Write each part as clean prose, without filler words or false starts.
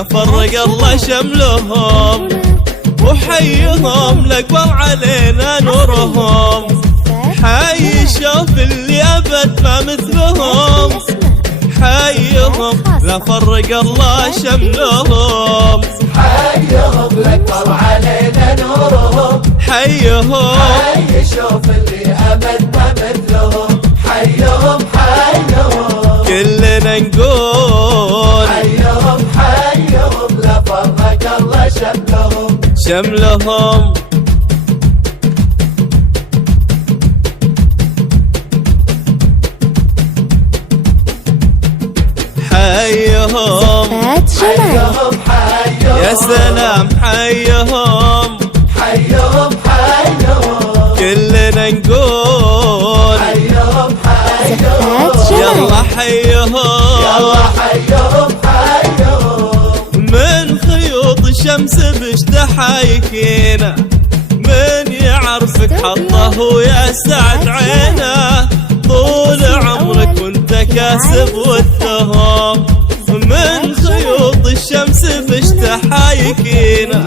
لا فرق الله شملهم، وحيهم لأقبل علينا نورهم. حي شوف اللي أبد ما مثلهم، حيهم لا فرق الله شملهم. حيهم لأقبل علينا نورهم، حيهم حي شوف اللي أبد ما مثلهم. حيهم حيهم كلنا نقول حيهم حيهم لا فرق الله شملهم. شملهم. حيهم حيهم حيهم يا سلام حيهم حيهم حيهم كلنا نقول حيهم حيهم يلا حيهم يلا حيهم حيهم. من خيوط الشمس بشتحايكينا، من يعرفك حطه ويا سعد عينه. طول عمرك وانت كاسب والثهم، من خيوط الشمس بشتحايكينا،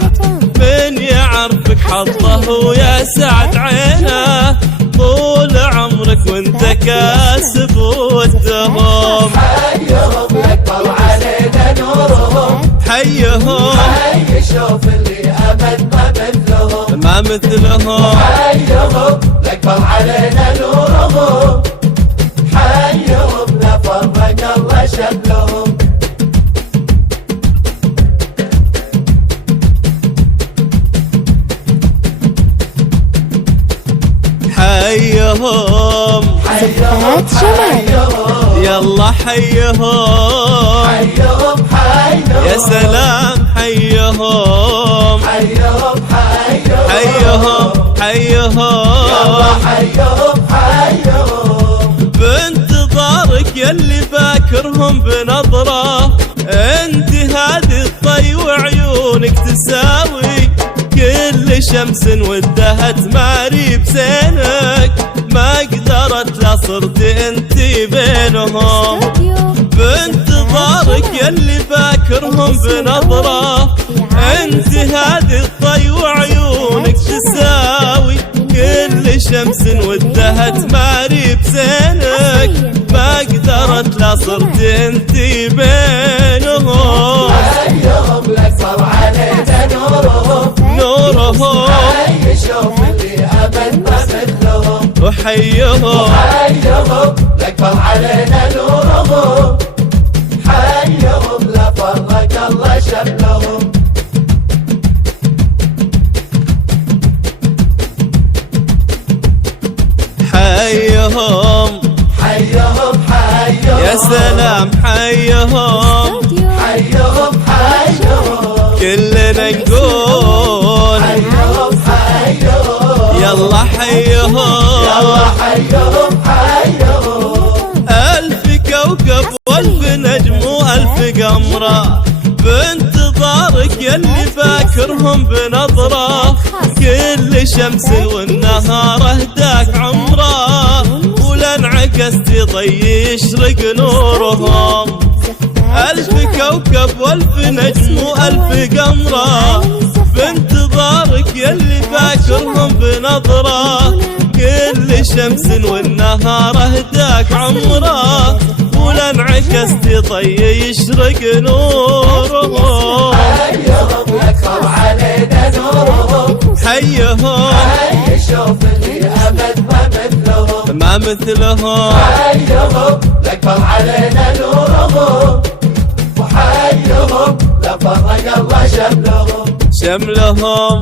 من يعرفك حطه ويا سعد عينه. طول عمرك وانت كاسب والثهم. حيهم يكبر علينا نورهم، حيهم حي شوف اللي أبد ما مثلهم. ما مثلهم. حيهم يكبر علينا نورهم، حيهم لا فرق الله شملهم. حيهم حيهم حيهم يلا حيهم حيهم حيهم يا سلام حيهم حيهم حيهم حيهم حيهم يلا حيهم حيهم. بانتظارك يلي فاكرهم بنظرة، انت هذه الطي وعيونك تساوي كل شمس ودها تماري بزينك. ما قدرت لا صرت انت بينهم، بانتظارك يلي فاكرهم بنظرة. انت هذه الطي وعيونك تساوي كل شمس ودها تماري بزينك. ما قدرت لا صرت انت بينهم. حيهم لأكبر علينا نورهم، نورهم حي شوف اللي أبد ما مثلهم. وحيهم حيهم لأكبر علينا نورهم، حيهم لا فرق الله شملهم. حيهم حيهم حيهم يا سلام حيهم حيهم حيهم كلنا نقول حيهم حيهم يلا حيهم يلا حيهم حيهم. ألف كوكب والف نجم وألف قمرة، بانتظارك يلي فاكرهم بنظرة. كل شمس والنهار اهداك عمره، ولا انعكست ضي يشرق نورهم. ألف كوكب والف نجم وألف قمرة، بانتظارك يلي فاكرهم بنظرة. كل شمس والنهار اهداك عمره، ولا انعكست ضي يشرق نورهم. حيهم يكبر علينا نورهم، حيهم حي شوف اللي أبد ما مثلهم. ما مثلهم. حيهم يكبر علينا نورهم، وحيهم لا فرق الله شملهم. شملهم